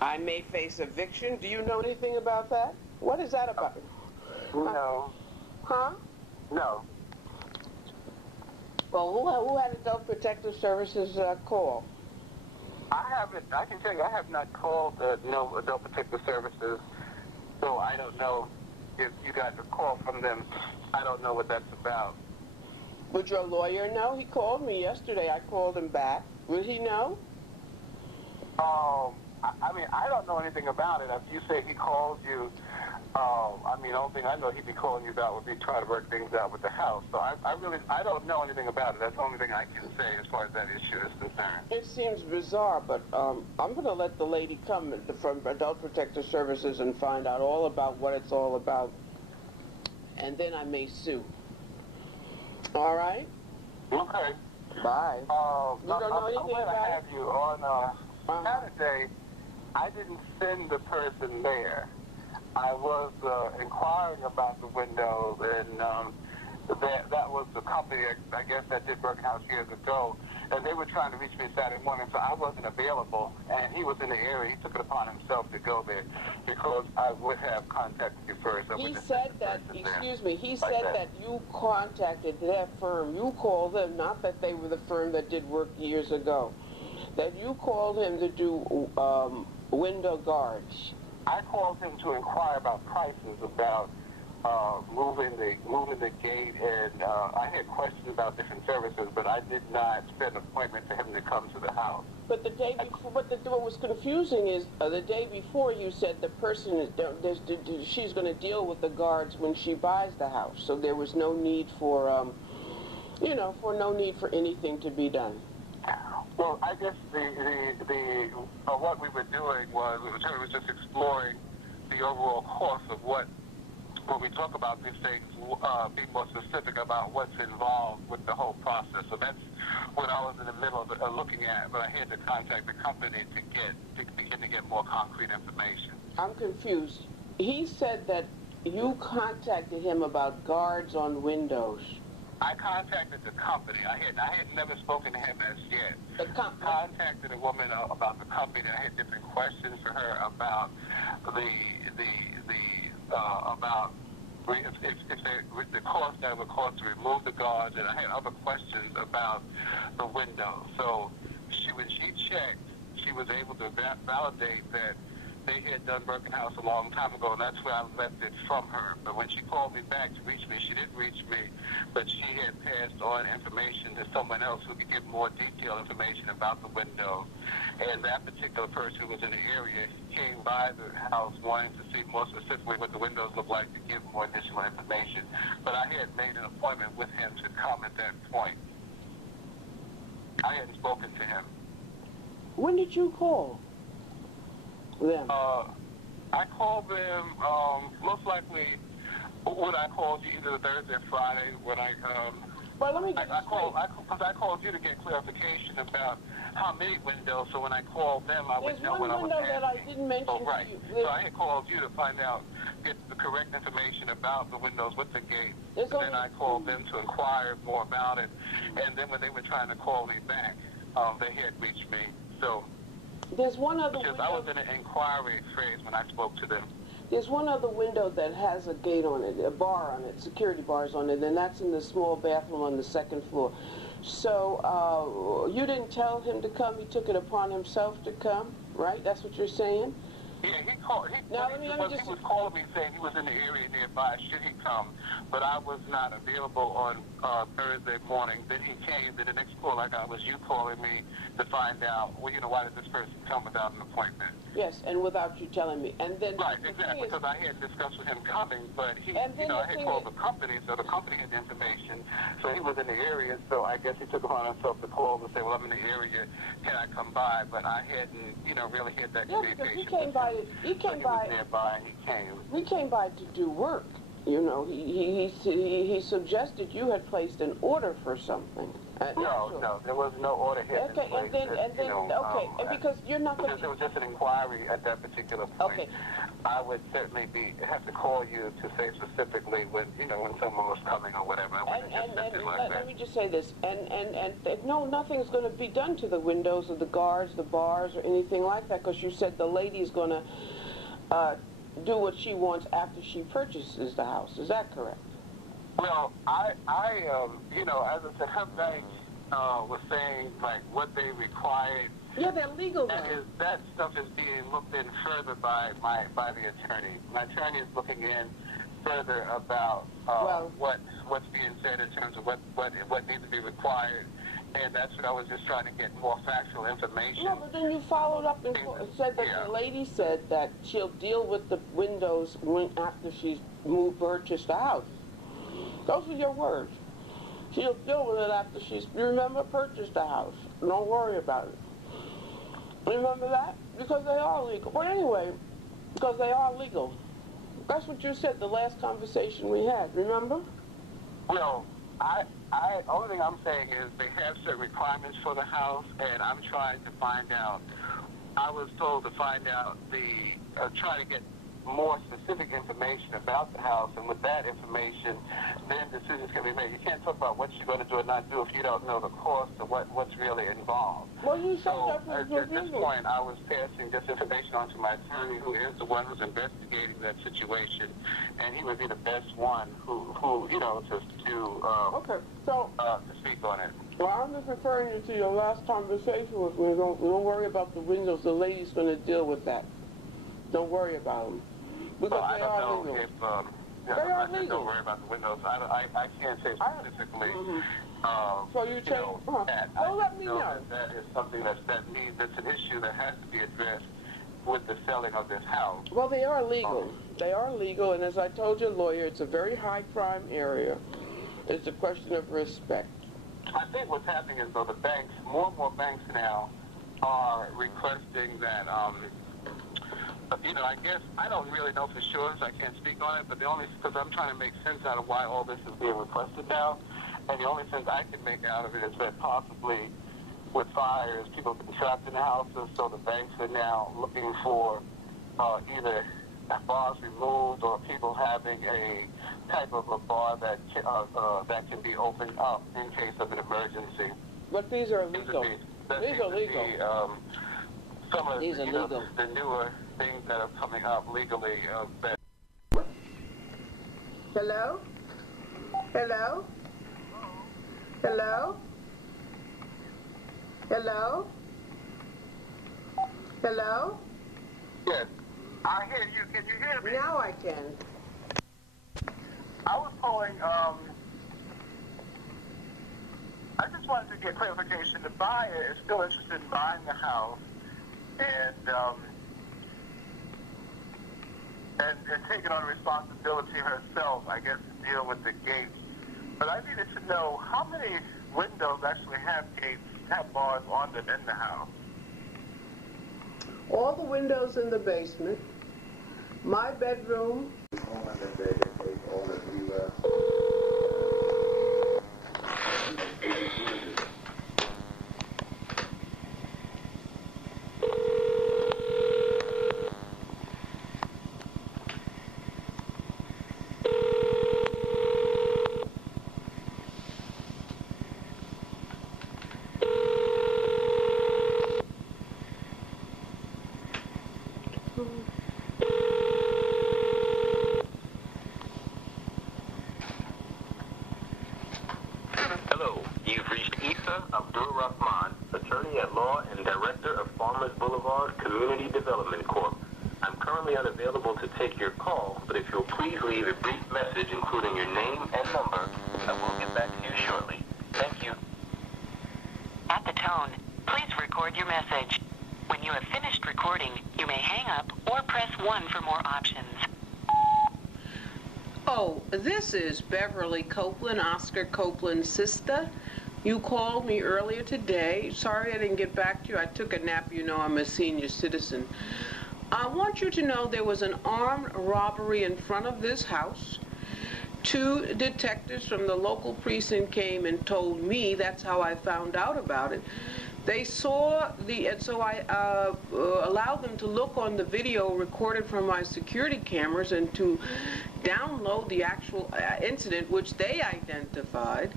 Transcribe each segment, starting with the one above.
I may face eviction. Do you know anything about that? What is that about? No. Huh? No. Well, who had Adult Protective Services call? I haven't. I can tell you, I have not called no Adult Protective Services, so I don't know if you got a call from them. I don't know what that's about. Would your lawyer know? He called me yesterday. I called him back. Would he know? I mean, I don't know anything about it. If you say he called you, I mean, the only thing I know he'd be calling you about would be trying to work things out with the house. So I don't know anything about it. That's the only thing I can say as far as that issue is concerned. It seems bizarre, but I'm going to let the lady come from Adult Protective Services and find out all about what it's all about, and then I may sue. All right? Okay. Bye. You don't know anything I'm glad about I have it? you on Saturday. I didn't send the person there. I was inquiring about the windows, and that was the company, I guess, that did Broken House years ago, and they were trying to reach me Saturday morning, so I wasn't available, and he was in the area. He took it upon himself to go there because I would have contacted you first. He said that, excuse me, he said that you contacted that firm. You called them, not that they were the firm that did work years ago, that you called him to do window guards. I called him to inquire about prices, about moving the gate, and I had questions about different services, but I did not set an appointment for him to come to the house. But the day before, what was confusing is the day before you said the person she's going to deal with the guards when she buys the house, so there was no need for no need for anything to be done. Well, I guess the what we were doing was we were just exploring the overall course of what, when we talk about these things, be more specific about what's involved with the whole process. So that's what I was in the middle of looking at, but I had to contact the company to begin to get more concrete information. I'm confused. He said that you contacted him about guards on windows. I contacted the company. I had never spoken to him as yet. The company? I contacted a woman about the company. I had different questions for her about about if the cost that would cost to remove the guards, and I had other questions about the window. So when she checked, she was able to validate that they had done Broken House a long time ago, and that's where I left it from her. But when she called me back to reach me, she didn't reach me, but she had passed on information to someone else who could give more detailed information about the window. And that particular person who was in the area came by the house wanting to see more specifically what the windows look like to give more additional information. But I had made an appointment with him to come at that point. I hadn't spoken to him. When did you call them? I called them most likely when I called you either Thursday or Friday when I well, let me get I called you to get clarification about how many windows, so when I called them I would know what I was asking. There's one window that I didn't mention right. to you. So I had called you to find out, get the correct information about the windows with the gate. And then I called them to inquire more about it. And then when they were trying to call me back, they had reached me. So there's one other because window. I was in an inquiry phase when I spoke to them. There's one other window that has a gate on it, a bar on it, security bars on it, and that's in the small bathroom on the second floor. So you didn't tell him to come, he took it upon himself to come, right? That's what you're saying? Yeah, he called. He was calling me saying he was in the area nearby. Should he come? But I was not available on Thursday morning. Then he came. Then the next call I got was you calling me to find out, well, why did this person come without an appointment? Yes, and without you telling me. And then right, exactly, because I hadn't discussed with him coming, but he, I had called the company, so the company had the information. So he was in the area, so I guess he took upon himself to call and say, well, I'm in the area, can I come by? But I hadn't, really had that communication. He came by. He came by. He was nearby, and he came. He came by to do work. He suggested you had placed an order for something. No, there was no order here. Okay, and then, and because you're not going to... It was just an inquiry at that particular point. Okay. I would certainly have to call you to say specifically when, when someone was coming or whatever. Let me just say this, and no, nothing's going to be done to the windows or the guards, the bars, or anything like that, because you said the lady's going to do what she wants after she purchases the house. Is that correct? Well, as I said, her bank was saying, like, what they required. Yeah, they're legal. That stuff is being looked in further by the attorney. My attorney is looking in further about what's being said in terms of what needs to be required, and that's what I was just trying to get more factual information. No, but then you followed up and said that the lady said that she'll deal with the windows after she's purchased the house. Those are your words. She'll deal with it after she's, purchased the house. Don't worry about it. Remember that? Because they are legal. Well, anyway, because they are legal. That's what you said the last conversation we had, remember? Well, only thing I'm saying is they have certain requirements for the house, and I'm trying to find out. I was told to find out try to get more specific information about the house, and with that information, then decisions can be made. You can't talk about what you're going to do or not do if you don't know the cost or what's really involved. Well, you said at this point, I was passing this information on to my attorney, who is the one who's investigating that situation, and he would be the best one to speak on it. Well, I'm just referring you to your last conversation with me. Don't worry about the windows. The lady's going to deal with that. Don't worry about them. Because I don't know legal. if they are legal. Don't worry about the windows. I can't say specifically. So you change. Well, let me know. That is something that's an issue that has to be addressed with the selling of this house. Well, they are legal. They are legal, and as I told your lawyer, it's a very high crime area. It's a question of respect. I think what's happening is, though, the banks, more and more banks now are requesting that. I guess I don't really know for sure, so I can't speak on it, but because I'm trying to make sense out of why all this is being requested now, and the only sense I can make out of it is that possibly with fires, people have been trapped in the houses, so the banks are now looking for either bars removed or people having a type of a bar that can be opened up in case of an emergency. But these are legal. These are legal. Some of the newer things that are coming up legally. Hello? Hello? Hello? Hello? Hello? Yes. I hear you. Can you hear me? Now I can. I was calling, I just wanted to get clarification. The buyer is still interested in buying the house and taking on responsibility herself, I guess, to deal with the gates. But I needed to know how many windows actually have gates, have bars on them in the house. All the windows in the basement, my bedroom. Hello, you've reached Issa Abdul-Rahman, attorney at law and director of Farmers Boulevard Community Development Corp. I'm currently unavailable to take your call, but if you'll please leave a brief message including your name and number, I will get back to you shortly. Thank you. At the tone, please record your message. When you have finished recording, you may hang up or press 1 for more options. Oh, this is Beverly Copeland, Oscar Copeland's sister. You called me earlier today. Sorry I didn't get back to you. I took a nap. You know I'm a senior citizen. I want you to know there was an armed robbery in front of this house. 2 detectives from the local precinct came and told me, that's how I found out about it, They saw and so I allowed them to look on the video recorded from my security cameras and to download the actual incident, which they identified.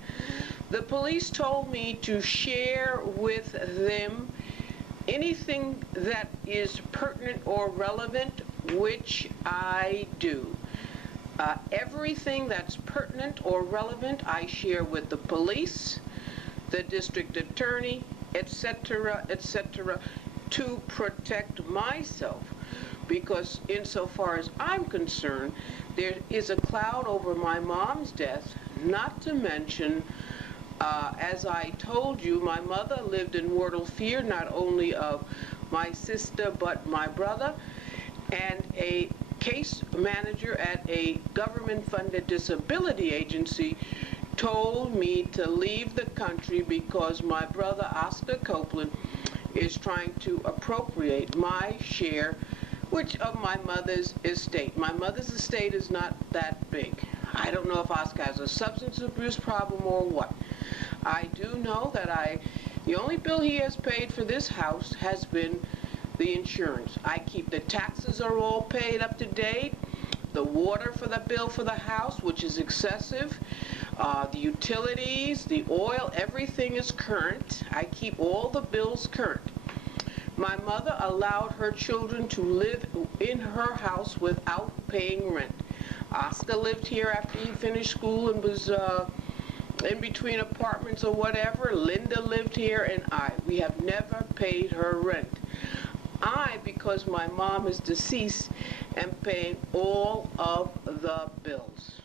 The police told me to share with them anything that is pertinent or relevant, which I do. Everything that's pertinent or relevant, I share with the police, the district attorney, etc., etc., to protect myself. Because insofar as I'm concerned, there is a cloud over my mom's death, not to mention, as I told you, my mother lived in mortal fear, not only of my sister, but my brother, and a case manager at a government-funded disability agency told me to leave the country because my brother, Oscar Copeland, is trying to appropriate my share, which of my mother's estate. My mother's estate is not that big. I don't know if Oscar has a substance abuse problem or what. I do know that the only bill he has paid for this house has been the insurance. I keep the taxes are all paid up to date. The water for the bill for the house, which is excessive. The utilities, the oil, everything is current. I keep all the bills current. My mother allowed her children to live in her house without paying rent. Oscar lived here after he finished school and was in between apartments or whatever. Linda lived here, and we have never paid her rent. Because my mom is deceased, am paying all of the bills.